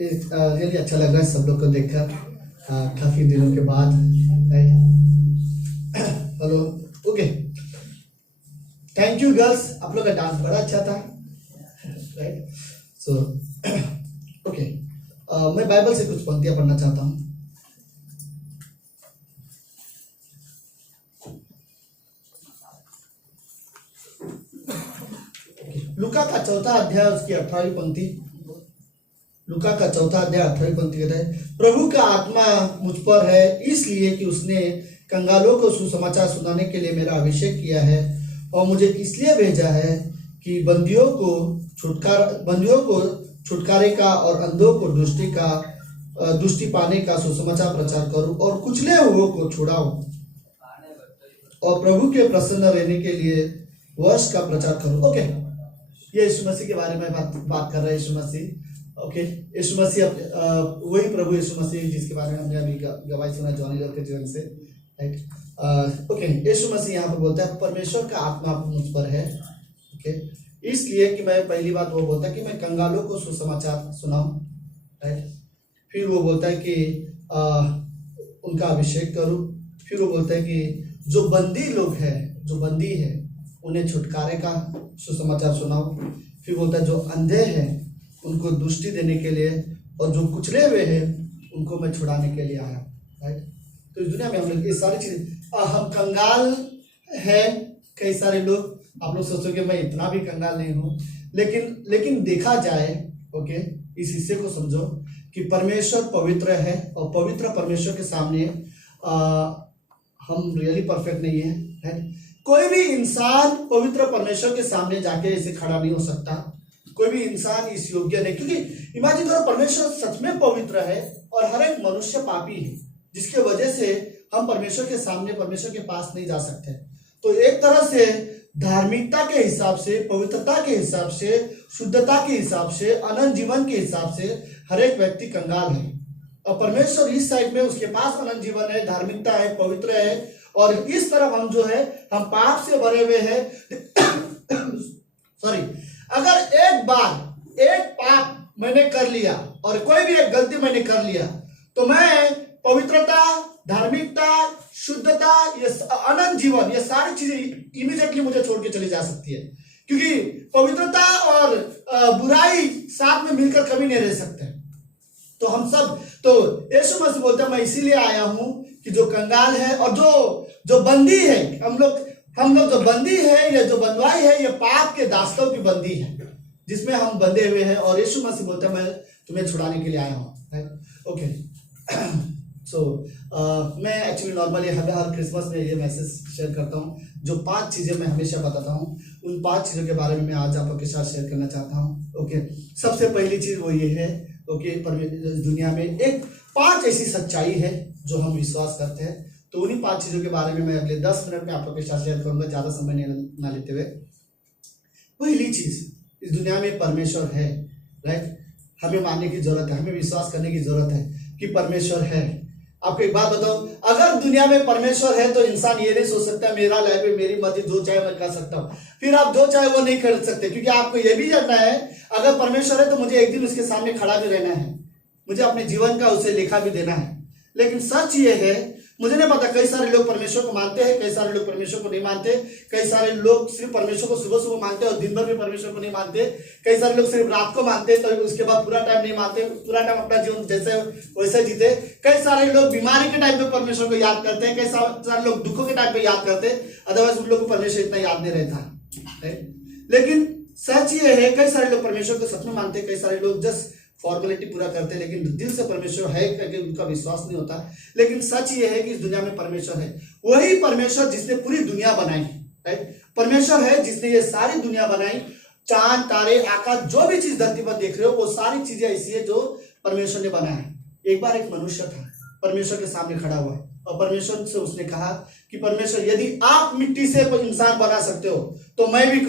Really अच्छा लग रहा है सब लोग को देखकर काफी दिनों के बाद। Hello, okay, thank you girls, आप लोग का डांस बड़ा अच्छा था, राइट? सो ओके, मैं बाइबल से कुछ पंक्तियां पढ़ना चाहता हूँ। लूका का चौथा अध्याय उसकी 18वीं पंक्ति। लूका का चौथा अध्याय 18वीं पंक्ति कहता है, प्रभु का आत्मा मुझ पर है, इसलिए कि उसने कंगालों को सुसमाचार सुनाने के लिए मेरा अभिषेक किया है, और मुझे इसलिए भेजा है कि बंदियों को छुटकारे का और अंधों को दृष्टि पाने का सुसमाचार प्रचार करूं, और कुचले हुओं को छुड़ाऊं, और प्रभु के प्रसन्न रहने के लिए वर्ष का प्रचार करूं। ओके, ये यीशु मसीह के बारे में बात कर रहा है। यीशु मसीह, ओके, यीशु मसीह वही प्रभु यीशु मसीह जिसके बारे में हमने अभी गवाही सुना जॉनी लॉर के जीवन से, राइट? ओके, यीशु मसीह यहाँ पर बोलता है परमेश्वर का आत्मा मुझ पर है, ओके, इसलिए कि मैं, पहली बात वो बोलता है कि मैं कंगालों को सुसमाचार सुनाऊं, राइट? फिर वो बोलता है कि उनका अभिषेक करूं। फिर वो बोलता है कि जो बंदी लोग हैं, जो बंदी है, उन्हें छुटकारे का सुसमाचार सुनाओ। फिर बोलता है जो अंधे हैं उनको दृष्टि देने के लिए, और जो कुचले हुए हैं उनको मैं छुड़ाने के लिए आया, राइट? तो इस दुनिया में हम लोग ये सारी चीजें, हम कंगाल हैं, कई सारे लोग, आप लोग सोचोगे मैं इतना भी कंगाल नहीं हूँ, लेकिन देखा जाए, ओके, इस हिस्से को समझो कि परमेश्वर पवित्र है, और पवित्र परमेश्वर के सामने हम रियली परफेक्ट नहीं है, राइट? कोई भी इंसान पवित्र परमेश्वर के सामने जाके ऐसे खड़ा नहीं हो सकता। कोई भी इंसान इस योग्य नहीं, क्योंकि इमेजिन करो परमेश्वर सच में पवित्र है और हर एक मनुष्य पापी है, जिसके वजह से हम परमेश्वर के सामने, परमेश्वर के पास नहीं जा सकते। तो एक तरह से धार्मिकता के हिसाब से, पवित्रता के हिसाब से, शुद्धता के हिसाब से, अनंत जीवन के हिसाब से हर एक व्यक्ति कंगाल है, और परमेश्वर इस साइड में उसके पास अनंत जीवन है, धार्मिकता है, पवित्र है, और इस तरफ हम जो है हम पाप से भरे हुए हैं। सॉरी, अगर एक बार एक पाप मैंने कर लिया और कोई भी एक गलती मैंने कर लिया, तो मैं पवित्रता, धार्मिकता, शुद्धता, ये अनंत जीवन, ये सारी चीजें इमीडिएटली मुझे छोड़ के चली जा सकती है, क्योंकि पवित्रता और बुराई साथ में मिलकर कभी नहीं रह सकते। तो हम सब, तो यीशु मसीह बोलता है मैं इसीलिए आया हूं कि जो कंगाल है और जो बंदी है, हम लोग जो बंदी है, ये जो बंधुआई है, ये पाप के दास्तों की बंदी है जिसमें हम बंधे हुए हैं, और यीशु मसीह बोलता है मैं तुम्हें छुड़ाने के लिए आया हूँ, ओके। सो मैं एक्चुअली नॉर्मली हर क्रिसमस में ये मैसेज शेयर करता हूँ, जो 5 चीजें मैं हमेशा बताता हूँ, उन 5 चीजों के बारे में मैं आज आप लोग के साथ शेयर करना चाहता हूँ, ओके। सबसे पहली चीज वो ये है, ओके, दुनिया में एक 5 ऐसी सच्चाई है जो हम विश्वास करते हैं, तो उन्हीं 5 चीजों के बारे में मैं अगले 10 मिनट में आप लोग के साथ शेयर करूंगा, ज्यादा समय ना लेते हुए। पहली चीज, इस दुनिया में परमेश्वर है, राइट? हमें मानने की जरूरत है, हमें विश्वास करने की जरूरत है कि परमेश्वर है। आपको एक बात बताऊं, अगर दुनिया में परमेश्वर है तो इंसान ये नहीं सोच सकता मेरा लाइफ है, मेरी मर्जी, जो चाहे मैं कर सकता हूँ। फिर आप जो चाहे वो नहीं कर सकते, क्योंकि आपको ये भी जानना है अगर परमेश्वर है तो मुझे एक दिन उसके सामने खड़ा भी रहना है, मुझे अपने जीवन का उसे लेखा भी देना है। लेकिन सच ये है, मुझे नहीं पता, कई सारे लोग परमेश्वर को मानते हैं, कई सारे लोग परमेश्वर को नहीं मानते, कई सारे लोग सिर्फ परमेश्वर को सुबह सुबह मानते हैं और दिन भर भी परमेश्वर को नहीं मानते, कई सारे लोग सिर्फ रात को मानते हैं तो उसके बाद पूरा टाइम नहीं मानते, पूरा टाइम अपना जीवन जैसे वैसे जीते। कई सारे लोग बीमारी के टाइम पे परमेश्वर को याद करते हैं, कई सारे लोग दुखों के टाइम पे याद करते हैं, अदरवाइज उन लोगों को परमेश्वर इतना याद नहीं रहता। लेकिन सच ये है, कई सारे लोग परमेश्वर को सच में मानते हैं, कई सारे लोग जस्ट फॉर्मेलिटी पूरा करते हैं, लेकिन दिल से परमेश्वर है करके उनका विश्वास नहीं होता। लेकिन सच ये है कि इस दुनिया में परमेश्वर है, वही परमेश्वर जिसने पूरी दुनिया बनाई, राइट? परमेश्वर है जिसने ये सारी दुनिया बनाई, चांद, तारे, आकाश, जो भी चीज धरती पर देख रहे हो, वो सारी चीजें ऐसी है जो परमेश्वर ने बनाया है। एक बार एक मनुष्य था, परमेश्वर के सामने खड़ा हुआ है, और परमेश्वर से उसने कहा कि परमेश्वर, यदि आप मिट्टी से इंसान बना सकते हो तो मैं भी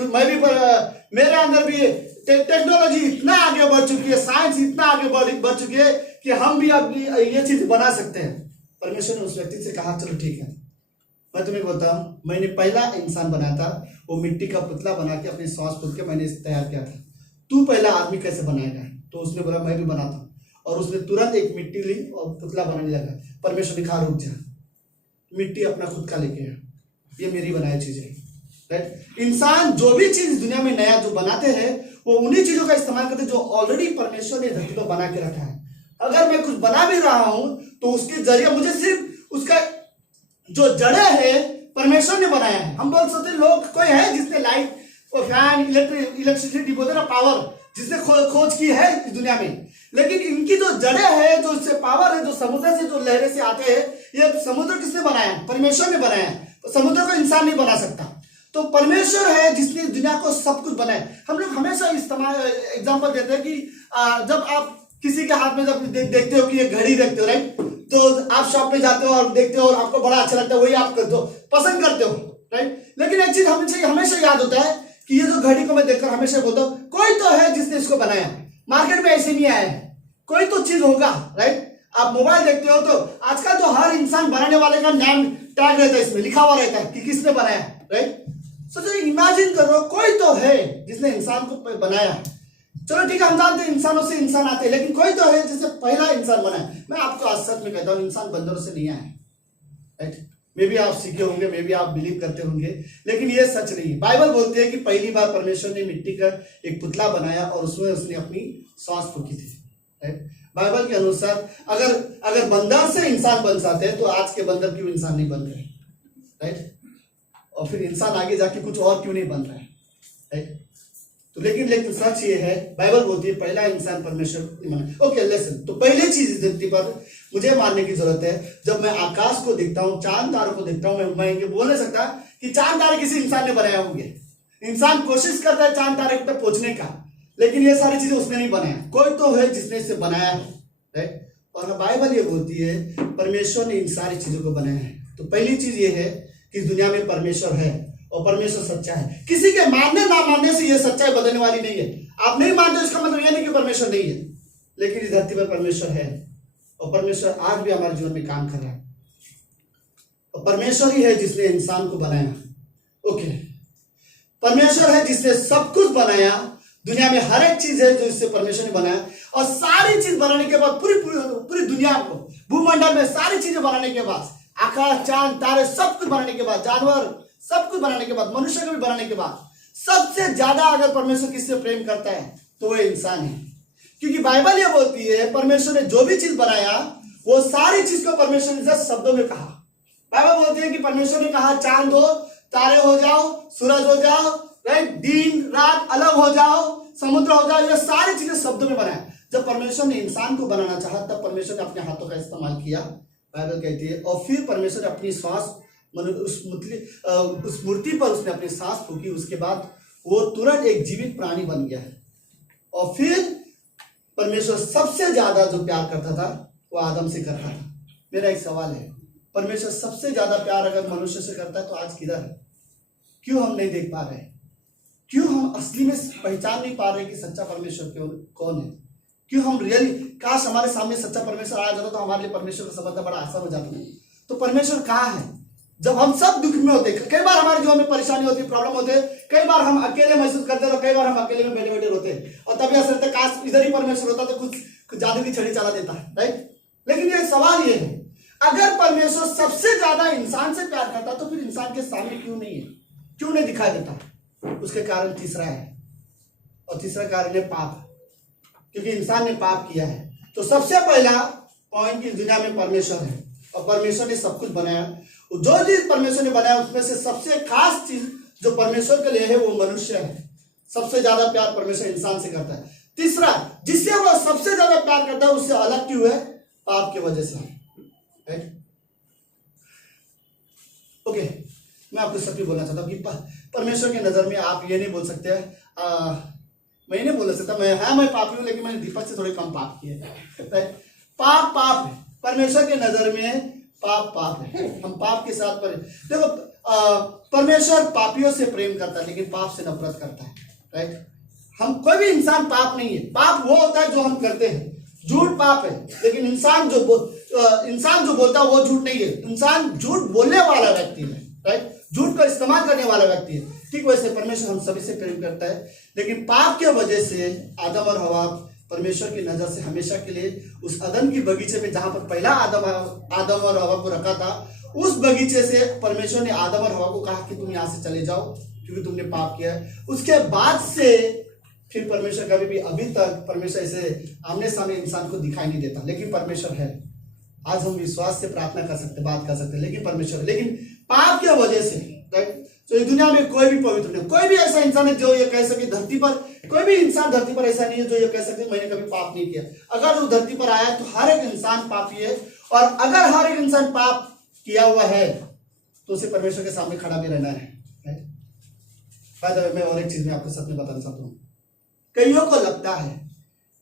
मेरे अंदर भी टेक्नोलॉजी इतना आगे बढ़ चुकी है, साइंस इतना आगे बढ़ चुकी है कि हम भी अपनी ये चीज बना सकते हैं। परमेश्वर ने उस व्यक्ति से कहा चलो ठीक है, मैं तुम्हें बोलता हूँ, मैंने पहला इंसान बनाया था, वो मिट्टी का पुतला बना के अपने सांस फूंक के मैंने तैयार किया था, तू पहला आदमी कैसे बनाएगा? तो उसने बोला मैं भी बनाता हूँ, और उसने तुरंत एक मिट्टी ली और पुतला बनाने लगा। परमेश्वर ने कहा रुक जा, मिट्टी अपना खुद का लेके आ, ये मेरी बनाई चीज है। राइट? इंसान जो भी चीज दुनिया में नया जो बनाते हैं वो उन्हीं चीजों का इस्तेमाल करते हैं जो ऑलरेडी परमेश्वर ने धरती पर बना के रखा है। अगर मैं कुछ बना भी रहा हूं तो उसके जरिए मुझे सिर्फ उसका जो जड़े है परमेश्वर ने बनाया है। हम बोल सकते लोग कोई है जिसने लाइट और फैन इलेक्ट्रिसिटी बोलते ना पावर जिसने खोज की है इस दुनिया में, लेकिन इनकी जो जड़ें है, जो इससे पावर है, जो समुद्र से जो लहरें से आते हैं, ये समुद्र किसने बनाया है? परमेश्वर ने बनाया है। तो समुद्र को इंसान नहीं बना सकता। तो परमेश्वर है जिसने दुनिया को सब कुछ बनाया। हम लोग हमेशा इस्तेमाल एग्जांपल देते हैं कि जब आप किसी के हाथ में जब देखते हो कि ये घड़ी देखते हो, राइट, तो आप शॉप पे जाते हो और देखते हो और आपको बड़ा अच्छा लगता है, वही आप करते हो, पसंद करते हो, राइट। लेकिन एक चीज हमेशा याद होता है कि ये जो घड़ी को मैं देखकर हमेशा बोलता हूँ कोई तो है जिसने इसको बनाया। मार्केट में ऐसे नहीं आया है, कोई तो चीज होगा, राइट। आप मोबाइल देखते हो तो आजकल तो हर इंसान बनाने वाले का नाम टैग रहता है, इसमें लिखा हुआ रहता है कि किसने बनाया, राइट। सोचो, इमेजिन करो कोई तो है जिसने इंसान को बनाया। चलो ठीक है, हम जानते हैं इंसानों से इंसान आते हैं, लेकिन कोई तो है जिसने पहला इंसान बनाया। मैं आपको आज सच में कहता हूं, इंसान बंदरों से नहीं आया, राइट। मे भी आप सीखे होंगे, मे भी आप बिलीव करते होंगे, लेकिन ये सच नहीं है। बाइबल बोलती है कि पहली बार परमेश्वर ने मिट्टी का एक पुतला बनाया और उसमें उसने अपनी सांस फूकी थी, राइट। बाइबल के अनुसार अगर बंदर से इंसान बन जाते हैं तो आज के बंदर क्यों इंसान नहीं बन रहे, राइट। और फिर इंसान आगे जाके कुछ और क्यों नहीं बन रहा है, राइट। तो लेकिन सच ये है, बाइबल बोलती है पहला इंसान परमेश्वर ने बनाया। ओके लेसन, तो पहले चीज धरती पर मुझे मानने की जरूरत है, जब मैं आकाश को देखता हूँ, चांद तारों को देखता हूँ, मैं ये बोल नहीं सकता कि चांद तारे किसी इंसान ने बनाया होंगे। इंसान कोशिश करता है चांद तारे तक पहुंचने का, लेकिन ये सारी चीजें उसने नहीं बनाया, कोई तो है जिसने इसे बनाया है, राइट। और बाइबल ये बोलती है परमेश्वर ने इन सारी चीजों को बनाया है। तो पहली चीज ये है कि इस दुनिया में परमेश्वर है और परमेश्वर सच्चा है। किसी के मानने ना मानने से यह सच्चाई बदलने वाली नहीं है। आप नहीं मानते इसका मतलब यह नहीं कि परमेश्वर नहीं है, लेकिन इस धरती पर परमेश्वर है और परमेश्वर आज भी हमारे जीवन में काम कर रहा है। और परमेश्वर ही है जिसने इंसान को बनाया। ओके, परमेश्वर है जिसने सब कुछ बनाया। दुनिया में हर एक चीज है जो इससे परमेश्वर ने बनाया, और सारी चीज बनाने के बाद पूरी दुनिया को, भूमंडल में सारी चीजें बनाने के बाद, आकाश चांद तारे सब कुछ बनाने के बाद, जानवर सब कुछ बनाने के बाद, मनुष्य को भी बनाने के बाद, सबसे ज्यादा अगर परमेश्वर किससे प्रेम करता है तो वो इंसान है। क्योंकि बाइबल ये बोलती है परमेश्वर ने जो भी चीज बनाया वो सारी चीज को परमेश्वर ने 10 शब्दों में कहा। बाइबल बोलती है कि परमेश्वर ने कहा चांद हो, तारे हो जाओ, सूरज हो जाओ, राइट, दिन रात अलग हो जाओ, समुद्र हो जाओ, ये सारी चीजें शब्दों में बनाया। जब परमेश्वर ने इंसान को बनाना चाहा तब परमेश्वर ने अपने हाथों का इस्तेमाल किया, बाइबल कहती है। और फिर परमेश्वर ने अपनी सांस उस मूर्ति पर उसने अपनी सांस फूकी, उसके बाद वो तुरंत एक जीवित प्राणी बन गया है। और फिर परमेश्वर सबसे ज्यादा जो प्यार करता था वो आदम से करता था। मेरा एक सवाल है, परमेश्वर सबसे ज्यादा प्यार अगर मनुष्य से करता है तो आज किधर है? क्यों हम नहीं देख पा रहे? क्यों हम असली में पहचान नहीं पा रहे कि सच्चा परमेश्वर कौन है? क्यों हम रियली, काश हमारे सामने सच्चा परमेश्वर आ जाता तो हमारे लिए परमेश्वर को समझना बड़ा आसान हो जाता है। तो परमेश्वर कहाँ है जब हम सब दुख में होते? कई बार हमारे जीवन में परेशानी होती है, प्रॉब्लम होते हैं, कई बार हम अकेले महसूस करते हैं, कई बार हम अकेले में बैठे बैठे रोते हैं, और तभी ऐसा लगता है काश इधर ही परमेश्वर होता तो कुछ जादू की छड़ी चला देता है, राइट। लेकिन ये सवाल ये है, अगर परमेश्वर सबसे ज्यादा इंसान से प्यार करता तो फिर इंसान के सामने क्यों नहीं है, क्यों नहीं दिखाई देता? उसके कारण तीसरा है, और तीसरा कारण है पाप, क्योंकि इंसान ने पाप किया है। तो सबसे पहला पॉइंट, इस दुनिया में परमेश्वर है और परमेश्वर ने सब कुछ बनाया। जो चीज परमेश्वर ने बनाया उसमें से सबसे खास चीज जो परमेश्वर के लिए है वो मनुष्य है। सबसे ज्यादा प्यार परमेश्वर इंसान से करता है। तीसरा, जिससे वो सबसे ज्यादा प्यार करता है उससे अलग क्यों है? पाप की वजह से, राइट। ओके, मैं आपको सच बोलना चाहता हूँ कि परमेश्वर की नजर में आप ये नहीं बोल सकते, मैं नहीं बोल सकता मैं पापी हूं, लेकिन मैंने दीपक से थोड़े कम पाप किए। पाप है, परमेश्वर के नजर में पाप है। हम पाप के साथ देखो, परमेश्वर पापियों से प्रेम करता है लेकिन पाप से नफरत करता है, राइट। हम कोई भी इंसान पाप नहीं है। पाप वो होता है जो हम करते हैं, झूठ पाप है, लेकिन इंसान जो बोलता है वो झूठ नहीं है। इंसान झूठ बोलने वाला व्यक्ति है, राइट, झूठ का इस्तेमाल करने वाला व्यक्ति है। ठीक वैसे परमेश्वर हम सभी से प्रेम करता है, लेकिन पाप के वजह से आदम और हवा परमेश्वर की नजर से हमेशा के लिए उस अदन की बगीचे में जहां पर पहला आदम और हवा को रखा था, उस बगीचे से परमेश्वर ने आदम और हवा को कहा कि तुम यहां से चले जाओ क्योंकि तुमने पाप किया है। उसके बाद से फिर परमेश्वर कभी भी, अभी तक परमेश्वर ऐसे आमने सामने इंसान को दिखाई नहीं देता, लेकिन परमेश्वर है। आज हम विश्वास से प्रार्थना कर सकते, बात कर सकते, लेकिन परमेश्वर, लेकिन पाप के वजह से, राइट। तो इस दुनिया में कोई भी पवित्र नहीं, कोई भी ऐसा इंसान है जो ये कह सके, धरती पर कोई भी इंसान धरती पर ऐसा नहीं है जो ये कह सके मैंने कभी पाप नहीं किया। अगर वो धरती पर आया तो हर एक इंसान पापी है, और अगर हर एक इंसान पाप किया हुआ है तो उसे परमेश्वर के सामने खड़ा भी रहना है। मैं और एक चीज में आपको सच में बताना चाहता हूँ, कईयों को लगता है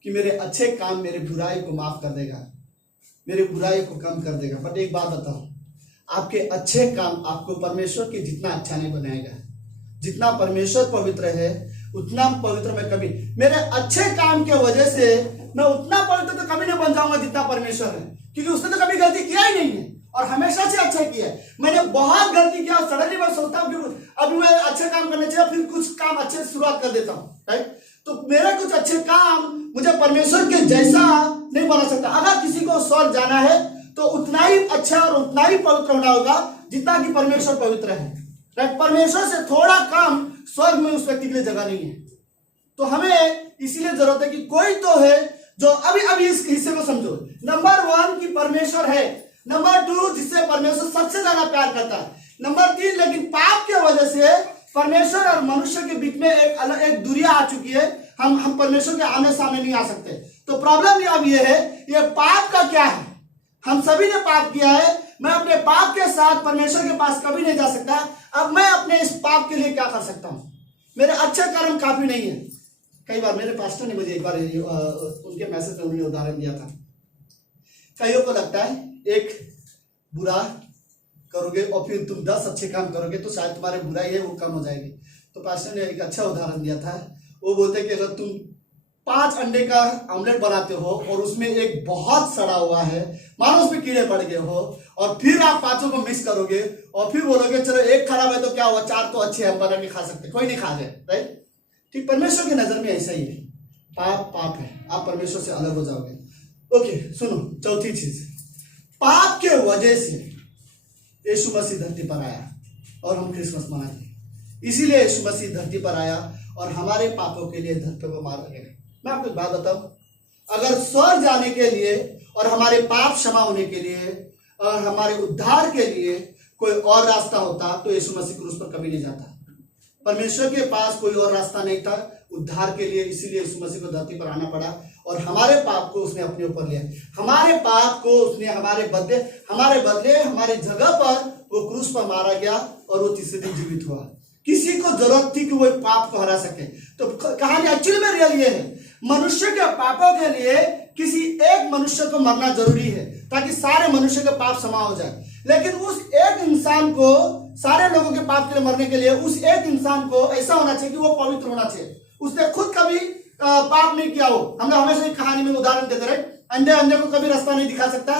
कि मेरे अच्छे काम मेरे बुराई को माफ कर देगा, मेरे बुराई को कम कर देगा। बट एक बात बताओ, आपके अच्छे काम आपको परमेश्वर के जितना अच्छा नहीं बनाएगा। जितना परमेश्वर पवित्र है उतना पवित्र मैं कभी, मेरे अच्छे काम के वजह से मैं उतना पवित्र तो कभी नहीं बन जाऊंगा जितना परमेश्वर है, क्योंकि उसने तो कभी गलती किया ही नहीं है और हमेशा से अच्छा किया है। मैंने बहुत गलती किया, सडनली मैं सोचता हूँ कि अभी मैं अच्छे काम करने चाहिए, फिर कुछ काम अच्छे से शुरुआत कर देता हूँ, राइट। तो मेरे कुछ अच्छे काम मुझे परमेश्वर के जैसा नहीं बना सकता। अगर किसी को स्वर्ग जाना है तो उतना ही अच्छा और उतना ही पवित्र होना होगा जितना कि परमेश्वर पवित्र है, राइट। परमेश्वर से थोड़ा कम स्वर्ग में उस व्यक्ति के लिए जगह नहीं है। तो हमें इसीलिए जरूरत है कि कोई तो है जो अभी इस हिस्से को समझो। नंबर 1 कि परमेश्वर है, नंबर 2 जिससे परमेश्वर सबसे ज्यादा प्यार करता है, नंबर 3 लेकिन पाप के वजह से परमेश्वर और मनुष्य के बीच में एक दूरियां आ चुकी है। हम परमेश्वर के आमने सामने नहीं आ सकते। तो प्रॉब्लम अब ये है, ये पाप का क्या है? हम सभी ने पाप किया है। मैं अपने पाप के साथ परमेश्वर के पास कभी नहीं जा सकता। अब मैं अपने इस पाप के लिए क्या कर सकता हूं? मेरे अच्छे कर्म काफी नहीं है। कई बार मेरे पास्टर ने मुझे एक बार उनके मैसेज में उन्होंने उदाहरण दिया था। कईयों को लगता है एक बुरा करोगे और फिर तुम 10 अच्छे काम करोगे तो शायद तुम्हारी बुराई है वो कम हो जाएगी। तो पास्टर ने एक अच्छा उदाहरण दिया था। वो बोलते कि अगर तुम 5 अंडे का ऑमलेट बनाते हो और उसमें एक बहुत सड़ा हुआ है, मानो उसमें कीड़े पड़ गए हो, और फिर आप 5 को मिक्स करोगे और फिर बोलोगे चलो एक खराब है तो क्या हुआ, 4 तो अच्छे हम बना के खा सकते, कोई नहीं खा रहे, राइट। ठीक परमेश्वर की नजर में ऐसा ही है। पाप पाप है, आप परमेश्वर से अलग हो जाओगे। ओके सुनो, चौथी चीज, पाप के वजह से यीशु मसीह धरती पर आया और हम क्रिसमस मनाते हैं। इसीलिए यीशु मसीह धरती पर आया और हमारे पापों के लिए धरती पर मारा गया। मैं आपको एक बात बताऊं, अगर स्वर्ग जाने के लिए और हमारे पाप क्षमा होने के लिए और हमारे उद्धार के लिए कोई और रास्ता होता तो यीशु मसीह क्रूस पर कभी नहीं जाता। परमेश्वर के पास कोई और रास्ता नहीं था उद्धार के लिए, इसीलिए यीशु मसीह को धरती पर आना पड़ा और हमारे पाप को उसने अपने ऊपर लिया। हमारे पाप को उसने हमारे बदले हमारे जगह पर वो क्रूस पर मारा गया और वो तीसरे दिन जीवित हुआ। किसी को जरूरत थी कि वो पाप को हरा सके। तो कहानी एक्चुअली में रियल ये है, मनुष्य के पापों के लिए किसी एक मनुष्य को मरना जरूरी है ताकि सारे मनुष्य के पाप क्षमा हो जाए। लेकिन उस एक इंसान को, सारे लोगों के पाप के लिए मरने के लिए उस एक इंसान को ऐसा होना चाहिए कि वो पवित्र होना चाहिए। उसने खुद कभी पाप नहीं किया हो। हम लोग हमेशा एक कहानी में उदाहरण देते रहे, अंधे को कभी रास्ता नहीं दिखा सकता,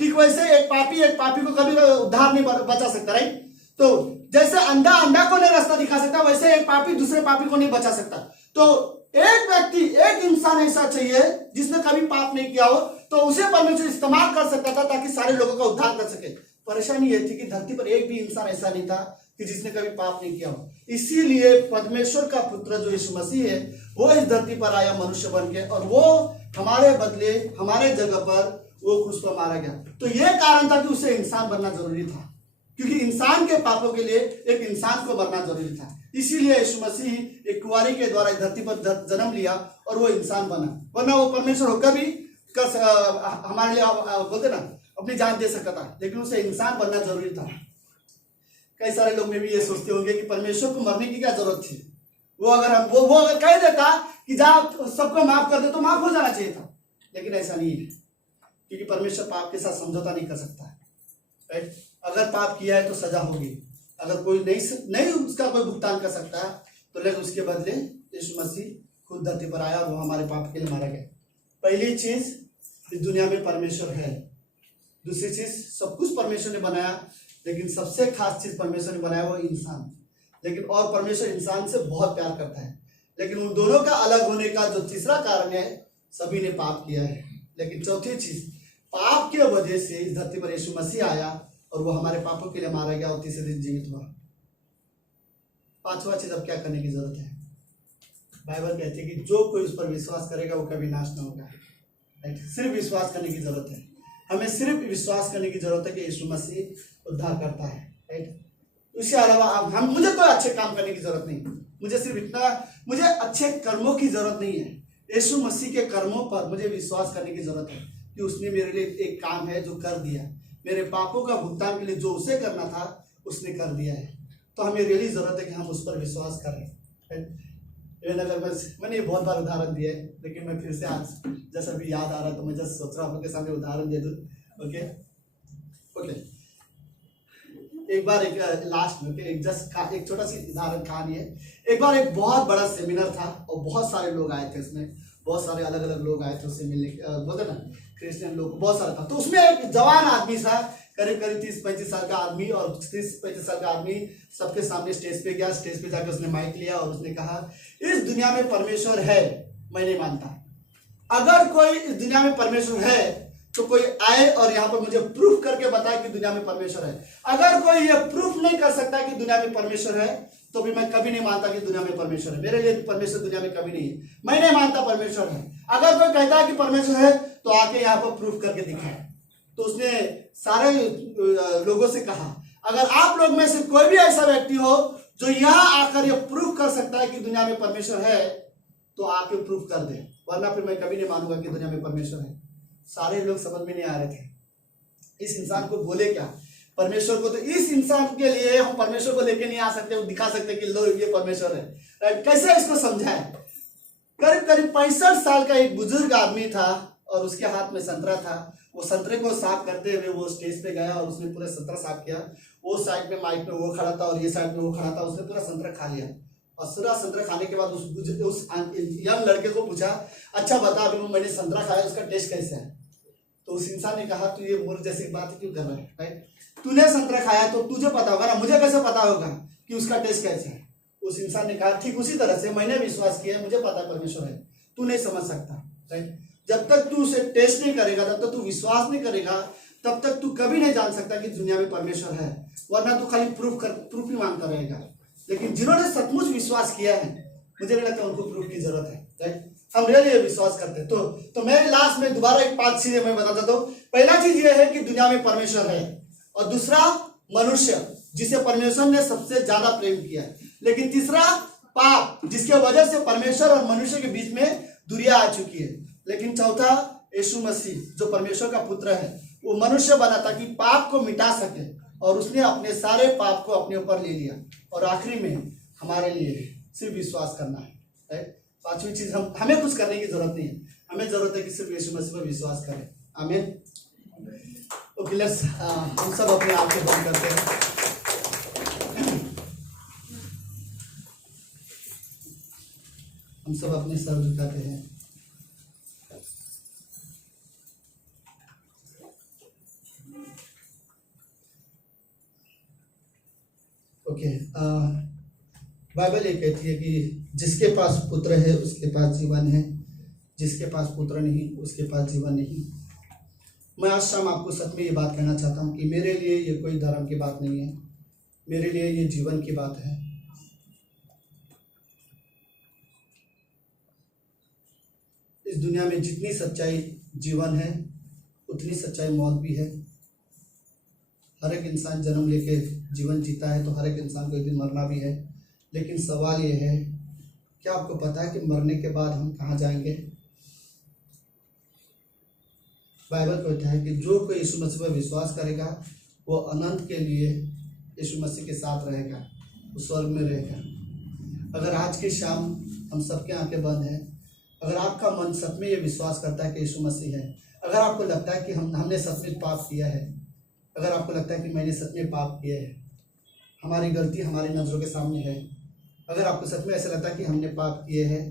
ठीक वैसे एक पापी को कभी उद्धार नहीं बचा सकता, राइट। तो जैसे अंधा को नहीं रास्ता दिखा सकता, वैसे एक पापी दूसरे पापी को नहीं बचा सकता। तो एक व्यक्ति, एक इंसान ऐसा चाहिए जिसने कभी पाप नहीं किया हो, तो उसे परमेश्वर इस्तेमाल कर सकता था ताकि सारे लोगों का उद्धार कर सके। परेशानी यह थी कि धरती पर एक भी इंसान ऐसा नहीं था कि जिसने कभी पाप नहीं किया हो। इसीलिए परमेश्वर का पुत्र जो यीशु मसीह है वो इस धरती पर आया मनुष्य बन के, और वो हमारे बदले हमारे जगह पर वो क्रूस पर मारा गया। तो यह कारण था कि उसे इंसान बनना जरूरी था, क्योंकि इंसान के पापों के लिए एक इंसान को मरना जरूरी था। इसीलिए यीशु मसीह एक कुंवारी के द्वारा धरती पर जन्म लिया और वो इंसान बना, वरना वो परमेश्वर होकर भी हमारे लिए बोलते ना अपनी जान दे सकता था, लेकिन उसे इंसान बनना जरूरी था। कई सारे लोग में भी ये सोचते होंगे कि परमेश्वर को मरने की क्या जरूरत थी। वो अगर कह देता कि जा सबको माफ कर दे तो माफ हो जाना चाहिए था, लेकिन ऐसा नहीं है, क्योंकि परमेश्वर पाप के साथ समझौता नहीं कर सकता, राइट। अगर पाप किया है तो सजा होगी। अगर कोई नहीं उसका कोई भुगतान कर सकता है तो लेकिन उसके बदले यीशु मसीह खुद धरती पर आया और वो हमारे पाप के लिए मारा गया। पहली चीज, इस दुनिया में परमेश्वर है। दूसरी चीज, सब कुछ परमेश्वर ने बनाया, लेकिन सबसे खास चीज परमेश्वर ने बनाया वो इंसान। लेकिन और परमेश्वर इंसान से बहुत प्यार करता है। लेकिन उन दोनों का अलग होने का जो तीसरा कारण है, सभी ने पाप किया है। लेकिन चौथी चीज, पाप के वजह से इस धरती पर यीशु मसीह आया और वो हमारे पापों के लिए मारा गया और तीसरे दिन जीवित हुआ। पांचवा चीज अब क्या करने की जरूरत है? बाइबल कहती है कि जो कोई उस पर विश्वास करेगा वो कभी नाश न होगा। राइट, सिर्फ विश्वास करने की जरूरत है। हमें सिर्फ विश्वास करने की जरूरत है कि यीशु मसीह उद्धार करता है। राइट, उसके अलावा अब मुझे कोई अच्छे काम करने की जरूरत नहीं, मुझे सिर्फ इतना, मुझे अच्छे कर्मों की जरूरत नहीं है। यीशु मसीह के कर्मों पर मुझे विश्वास करने की जरूरत है कि उसने मेरे लिए एक काम है जो कर दिया, मेरे पापों का भुगतान के लिए जो उसे करना था उसने कर दिया है। तो हमें रियली जरूरत है कि हम उस पर विश्वास करें। अगर मैंने ये बहुत बार उदाहरण दिया है, लेकिन मैं फिर से आज जैसा भी याद आ रहा है तो मैं जस्ट सोच रहा हूँ आप लोग के सामने उदाहरण दे दूँ। ओके, एक बार एक लास्ट में एक छोटा सी उदाहरण कहानी है। एक बार एक बहुत बड़ा सेमिनार था और बहुत सारे लोग आए थे, उसमें बहुत सारे अलग अलग लोग आए थे उससे मिलने, बोलते ना क्रिश्चियन लोग, बहुत सारा था। तो उसमें एक जवान आदमी था, करीब 30-35 साल का आदमी, और 30-35 साल का आदमी सबके सामने स्टेज पे गया। स्टेज पे जाकर उसने माइक लिया और उसने कहा, इस दुनिया में परमेश्वर है, मैं नहीं मानता। अगर कोई इस दुनिया में परमेश्वर है तो कोई आए और यहाँ पर मुझे प्रूफ करके बताए कि दुनिया में परमेश्वर है। अगर कोई ये प्रूफ नहीं कर सकता कि दुनिया में परमेश्वर है तो भी मैं कभी नहीं मानता कि दुनिया में परमेश्वर है। मेरे लिए परमेश्वर दुनिया में कभी नहीं है, मैं नहीं मानता परमेश्वर है। अगर कोई कहता है कि परमेश्वर है तो आके यहाँ पर प्रूफ करके दिखाए। तो उसने सारे लोगों से कहा, अगर आप लोग में से कोई भी ऐसा व्यक्ति हो जो यहाँ आकर ये प्रूफ कर सकता है कि दुनिया में परमेश्वर है तो आके प्रूफ कर दे, वरना फिर मैं कभी नहीं मानूंगा कि दुनिया में परमेश्वर है। सारे लोग समझ में नहीं आ रहे थे, इस इंसान को बोले क्या परमेश्वर को, तो इस इंसान के लिए हम परमेश्वर को लेके नहीं आ सकते, दिखा सकते कि लो ये परमेश्वर है। राइट, कैसे इसको समझाए? करीब 65 साल का एक बुजुर्ग आदमी था और उसके हाथ में संतरा था। वो संतरे को साफ करते हुए वो स्टेज पे गया और उसने पूरा संतरा साफ किया। वो साइड में माइक में वो खड़ा था और ये साइड में वो खड़ा था। उसने पूरा संतरा खा लिया और पूरा संतरा खाने के बाद उस यंग लड़के को पूछा, अच्छा बता अभी मैंने संतरा खाया, उसका टेस्ट कैसा है? तो उस इंसान ने कहा, तू ये मूर्ख जैसी बात क्यों कर रहा है? राइट, तूने संतरा खाया तो तुझे पता होगा ना, मुझे कैसे पता होगा कि उसका टेस्ट कैसा है? उस इंसान ने कहा, ठीक उसी तरह से मैंने विश्वास किया, मुझे पता परमेश्वर है, तू नहीं समझ सकता। राइट, जब तक तू उसे टेस्ट नहीं करेगा, तब तक तू विश्वास नहीं करेगा, तब तक तू कभी नहीं जान सकता कि दुनिया में परमेश्वर है, वरना तू खाली प्रूफ ही मांगता रहेगा। लेकिन जिन्होंने सचमुच विश्वास किया है, मुझे नहीं लगता उनको प्रूफ की जरूरत है। राइट, हम रियली विश्वास करते हैं। तो मैं लास्ट में दोबारा एक 5 चीजें मैं बता देता हूँ। पहला चीज ये है कि दुनिया में परमेश्वर है, और दूसरा मनुष्य जिसे परमेश्वर ने सबसे ज्यादा प्रेम किया है। लेकिन तीसरा पाप, जिसके वजह से परमेश्वर और मनुष्य के बीच में दूरियां आ चुकी है। लेकिन चौथा यीशु मसीह जो परमेश्वर का पुत्र है, वो मनुष्य बना ताकि पाप को मिटा सके, और उसने अपने सारे पाप को अपने ऊपर ले लिया। और आखिरी में हमारे लिए सिर्फ विश्वास करना है। पांचवी चीज, हमें कुछ करने की जरूरत नहीं है, हमें जरूरत है कि सिर्फ यीशु मसीह पर विश्वास करें। आमीन। ओके, लेट्स हम सब अपने आप को बंद करते हैं। हम सब अपने सर झुकाते हैं। ओके, बाइबल ये कहती है कि जिसके पास पुत्र है उसके पास जीवन है, जिसके पास पुत्र नहीं उसके पास जीवन नहीं। मैं आज शाम आपको सच में ये बात कहना चाहता हूँ कि मेरे लिए ये कोई धर्म की बात नहीं है, मेरे लिए ये जीवन की बात है। इस दुनिया में जितनी सच्चाई जीवन है, उतनी सच्चाई मौत भी है। हर एक इंसान जन्म लेके जीवन जीता है, तो हर एक इंसान को एक दिन मरना भी है। लेकिन सवाल ये है, क्या आपको पता है कि मरने के बाद हम कहाँ जाएंगे? बाइबल कहता है कि जो कोई यीशु मसीह पर विश्वास करेगा वो अनंत के लिए यीशु मसीह के साथ रहेगा, वो स्वर्ग में रहेगा। अगर आज की शाम हम सबके आंखें बंद हैं, अगर आपका मन सच में ये विश्वास करता है कि यीशु मसीह है, अगर आपको लगता है कि हमने सच में पाप किया है, अगर आपको लगता है कि मैंने सच में पाप किया है, हमारी गलती हमारी नज़रों के सामने है, अगर आपको सच में ऐसा लगता है कि हमने पाप किए हैं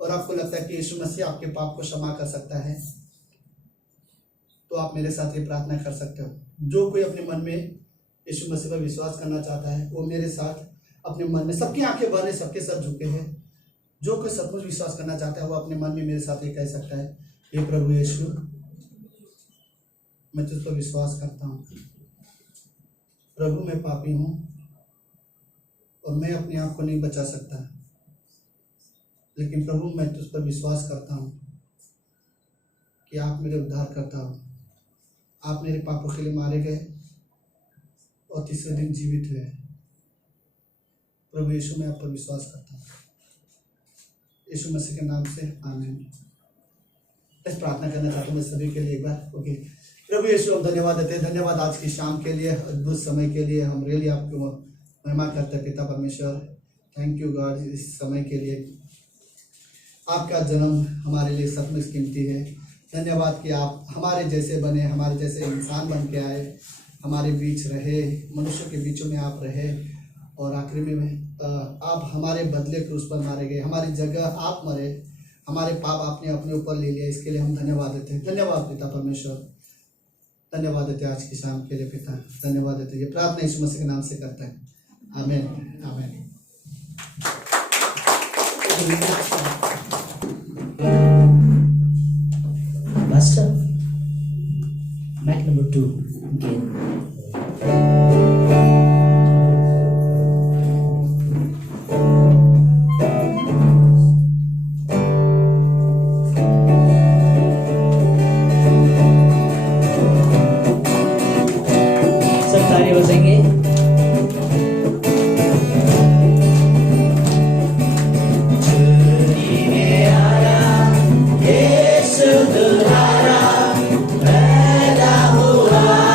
और आपको लगता है कि यीशु मसीह आपके पाप को क्षमा कर सकता है, तो आप मेरे साथ ये प्रार्थना कर सकते हो। जो कोई अपने मन में यीशु मसीह पर विश्वास करना चाहता है वो मेरे साथ अपने मन में, सबकी आंखें बंद है, सबके सर झुके हैं, जो कोई सचमुच विश्वास करना चाहता है वो अपने मन में मेरे साथ ये कह सकता है, हे प्रभु यीशु, मैं तुझ पर विश्वास करता हूँ। प्रभु मैं पापी हूँ और मैं अपने आप को नहीं बचा सकता, लेकिन प्रभु मैं तुझ पर विश्वास करता हूँ कि आप मेरे उद्धार करता हो। आप मेरे पापों के लिए मारे गए और तीसरे दिन जीवित हुए। प्रभु यीशु मैं आप पर विश्वास करता हूँ, यीशु मसीह के नाम से आमीन। इस प्रार्थना करना चाहता हूँ मैं सभी के लिए एक बार। ओके, प्रभु यीशु हम धन्यवाद देते हैं, धन्यवाद आज की शाम के लिए, अद्भुत समय के लिए। हम रियली आपको महिमा करते हैं पिता परमेश्वर। थैंक यू गॉड इस समय के लिए। आपका जन्म हमारे लिए सचमुच कीमती है। धन्यवाद कि आप हमारे जैसे बने, हमारे जैसे इंसान बन के आए, हमारे बीच रहे, मनुष्यों के बीचों में आप रहे और आखिरी में आप हमारे बदले क्रूस पर मारे गए, हमारी जगह आप मरे, हमारे पाप आपने अपने ऊपर ले लिया। इसके लिए हम धन्यवाद देते हैं। धन्यवाद पिता परमेश्वर, धन्यवाद देते हैं आज की शाम के लिए पिता, धन्यवाद देते हैं। ये प्रार्थना यीशु मसीह के नाम से करते हैं, आमीन आमीन। Master, Mac number 2 again. सब ताली बजाएंगे। Yesu Tuhan, पैदा हुआ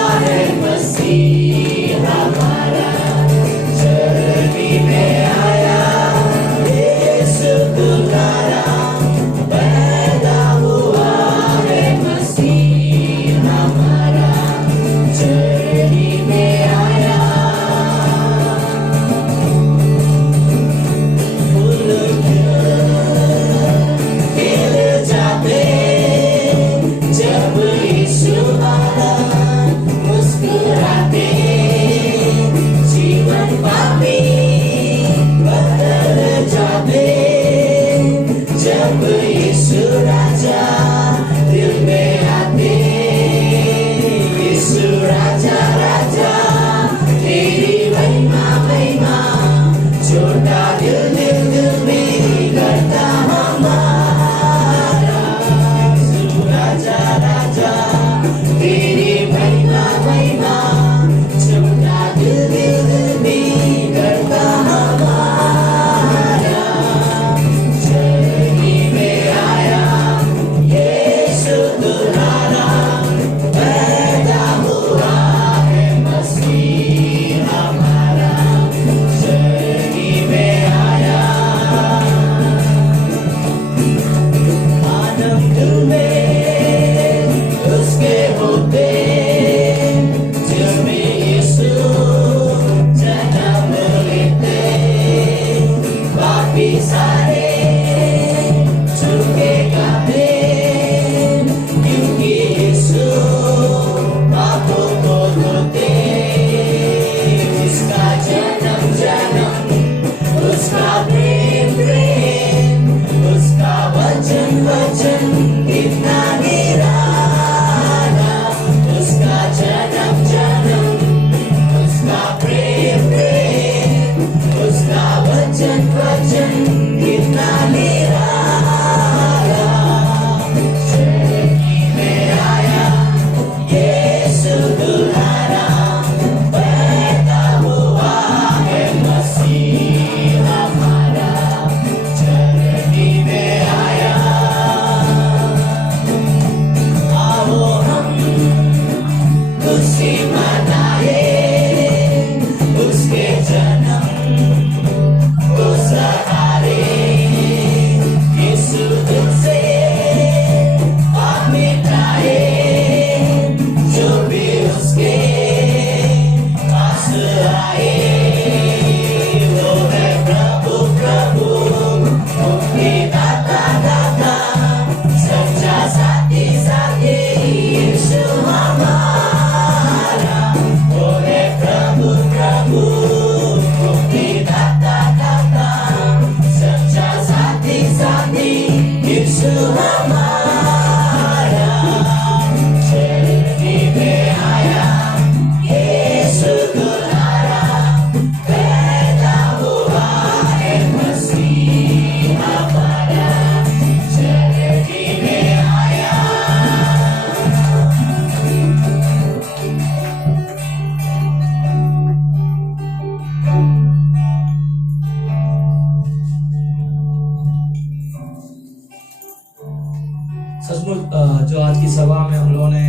सचमुच जो आज की सभा में हम लोगों ने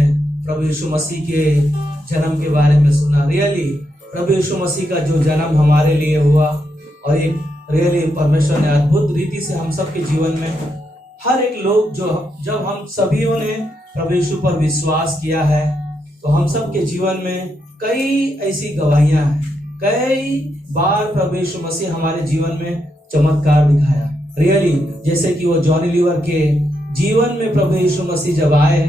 प्रभु यीशु मसीह के जन्म के बारे में सुना। रियली प्रभु यीशु मसीह का जो जन्म हमारे लिए हुआ और एक रियली परमेश्वर ने अद्भुत रीति से हम सब के जीवन में हर एक लोग जो जब हम सभीयों ने प्रभु यीशु पर विश्वास किया है तो हम सब के जीवन में कई ऐसी गवाहियां हैं। कई बार प्रभु यीशु मसीह हमारे जीवन में चमत्कार दिखाया। रियली जैसे कि वो जॉनी लीवर के जीवन में प्रभु यीशु मसीह जब आए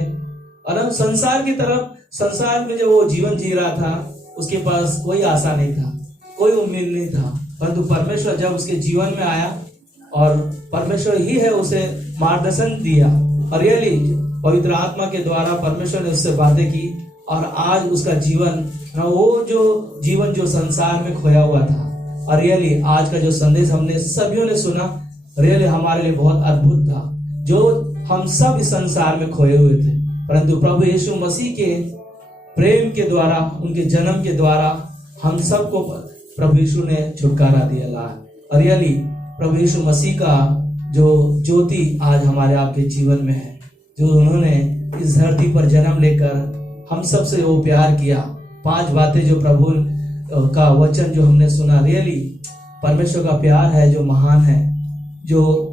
और हम संसार की तरफ, संसार में जब वो जीवन जी रहा था उसके पास कोई आशा नहीं था, कोई उम्मीद नहीं था, परंतु परमेश्वर जब उसके जीवन में आया और परमेश्वर ही है उसे मार्गदर्शन दिया और रियली पवित्र आत्मा के द्वारा परमेश्वर ने उससे बातें की और आज उसका जीवन, वो जो जीवन जो संसार में खोया हुआ था और रियली आज का जो संदेश हमने सभी ने सुना रियली हमारे लिए बहुत अद्भुत था। जो हम सब इस संसार में खोए हुए थे परंतु प्रभु यीशु मसीह के प्रेम के द्वारा, उनके जन्म के द्वारा हम सबको प्रभु यीशु ने छुटकारा दिया ला। और रियली प्रभु यीशु मसीह का जो ज्योति आज हमारे आपके जीवन में है, जो उन्होंने इस धरती पर जन्म लेकर हम सब से वो प्यार किया। 5 बातें जो प्रभु का वचन जो हमने सुना, रियली परमेश्वर का प्यार है जो महान है, जो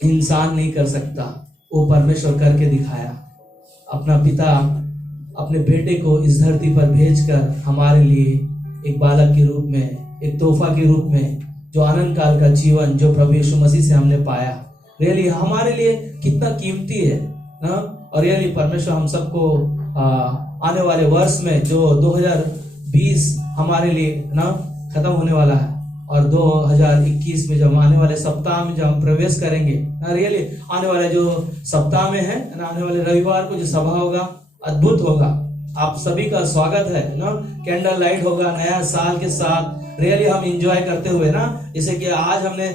इंसान नहीं कर सकता, वो परमेश्वर करके दिखाया। अपना पिता अपने बेटे को इस धरती पर भेजकर हमारे लिए एक बालक के रूप में, एक तोहफा के रूप में, जो अनंत काल का जीवन जो प्रभु यीशु मसीह से हमने पाया, रियली हमारे लिए कितना कीमती है ना। और रियली परमेश्वर हम सबको आने वाले वर्ष में जो 2020 हमारे लिए ना खत्म होने वाला है और 2021 में जब आने वाले सप्ताह में जब हम प्रवेश करेंगे ना, रियली आने वाले जो सप्ताह में है ना, आने वाले रविवार को जो सभा होगा अद्भुत होगा। आप सभी का स्वागत है ना। कैंडल लाइट होगा नया साल के साथ, रियली हम एंजॉय करते हुए ना, जैसे कि आज हमने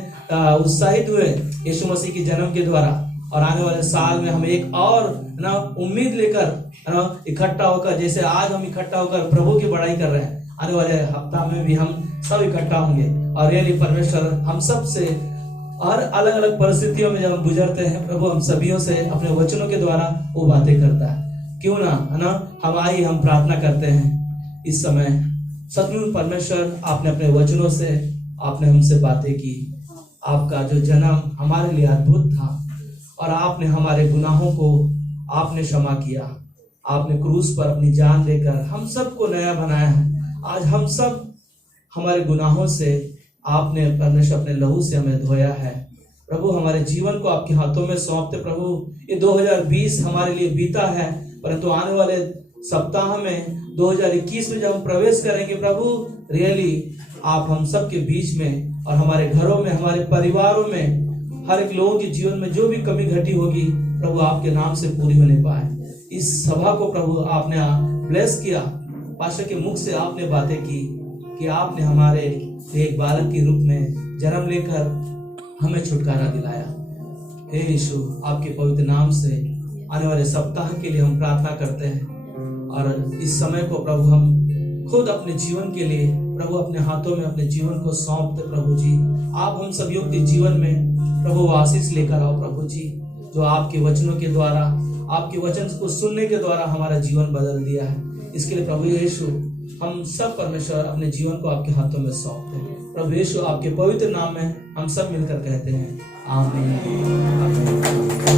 उत्साहित हुए यीशु मसीह के जन्म के द्वारा और आने वाले साल में हम एक और ना उम्मीद लेकर इकट्ठा होकर, जैसे आज हम इकट्ठा होकर प्रभु की बड़ाई कर रहे हैं, आने वाले हफ्ता में भी हम सब इकट्ठा होंगे और रियली परमेश्वर हम सब से और अलग अलग परिस्थितियों में जब हम गुजरते हैं, प्रभु हम सभियों से अपने वचनों के द्वारा वो बातें करता है। क्यों ना, है ना, हम प्रार्थना करते हैं इस समय। सचमुच परमेश्वर आपने अपने वचनों से आपने हमसे बातें की। आपका जो जन्म हमारे लिए अद्भुत था और आपने हमारे गुनाहों को आपने क्षमा किया। आपने क्रूस पर अपनी जान देकर हम सबको नया बनाया है। आज हम सब हमारे गुनाहों से आपने परमेश्वर अपने लहू से हमें धोया है। प्रभु हमारे जीवन को आपके हाथों में सौंपते। प्रभु ये 2020 हमारे लिए बीता है, परंतु आने वाले सप्ताह में 2021 में जब हम प्रवेश करेंगे, प्रभु रियली आप हम सब के बीच में और हमारे घरों में, हमारे परिवारों में, हर एक लोगों के जीवन में जो भी कमी घटी होगी, प्रभु आपके नाम से पूरी होने पाए। इस सभा को प्रभु आपने ब्लेस किया। पास्टर के मुख से आपने बातें की कि आपने हमारे एक बालक के रूप में जन्म लेकर हमें छुटकारा दिलाया। हे यीशु, आपके पवित्र नाम से आने वाले सप्ताह के लिए हम प्रार्थना करते हैं और इस समय को प्रभु हम खुद अपने जीवन के लिए प्रभु अपने हाथों में अपने जीवन को सौंपते। प्रभु जी आप हम सभी के जीवन में प्रभु आशीष लेकर आओ। प्रभु जी जो आपके वचनों के द्वारा, आपके वचन को सुनने के द्वारा हमारा जीवन बदल दिया है, इसके लिए प्रभु यीशु हम सब परमेश्वर अपने जीवन को आपके हाथों में सौंपते हैं। प्रभु यीशु आपके पवित्र नाम में हम सब मिलकर कहते हैं आमीन।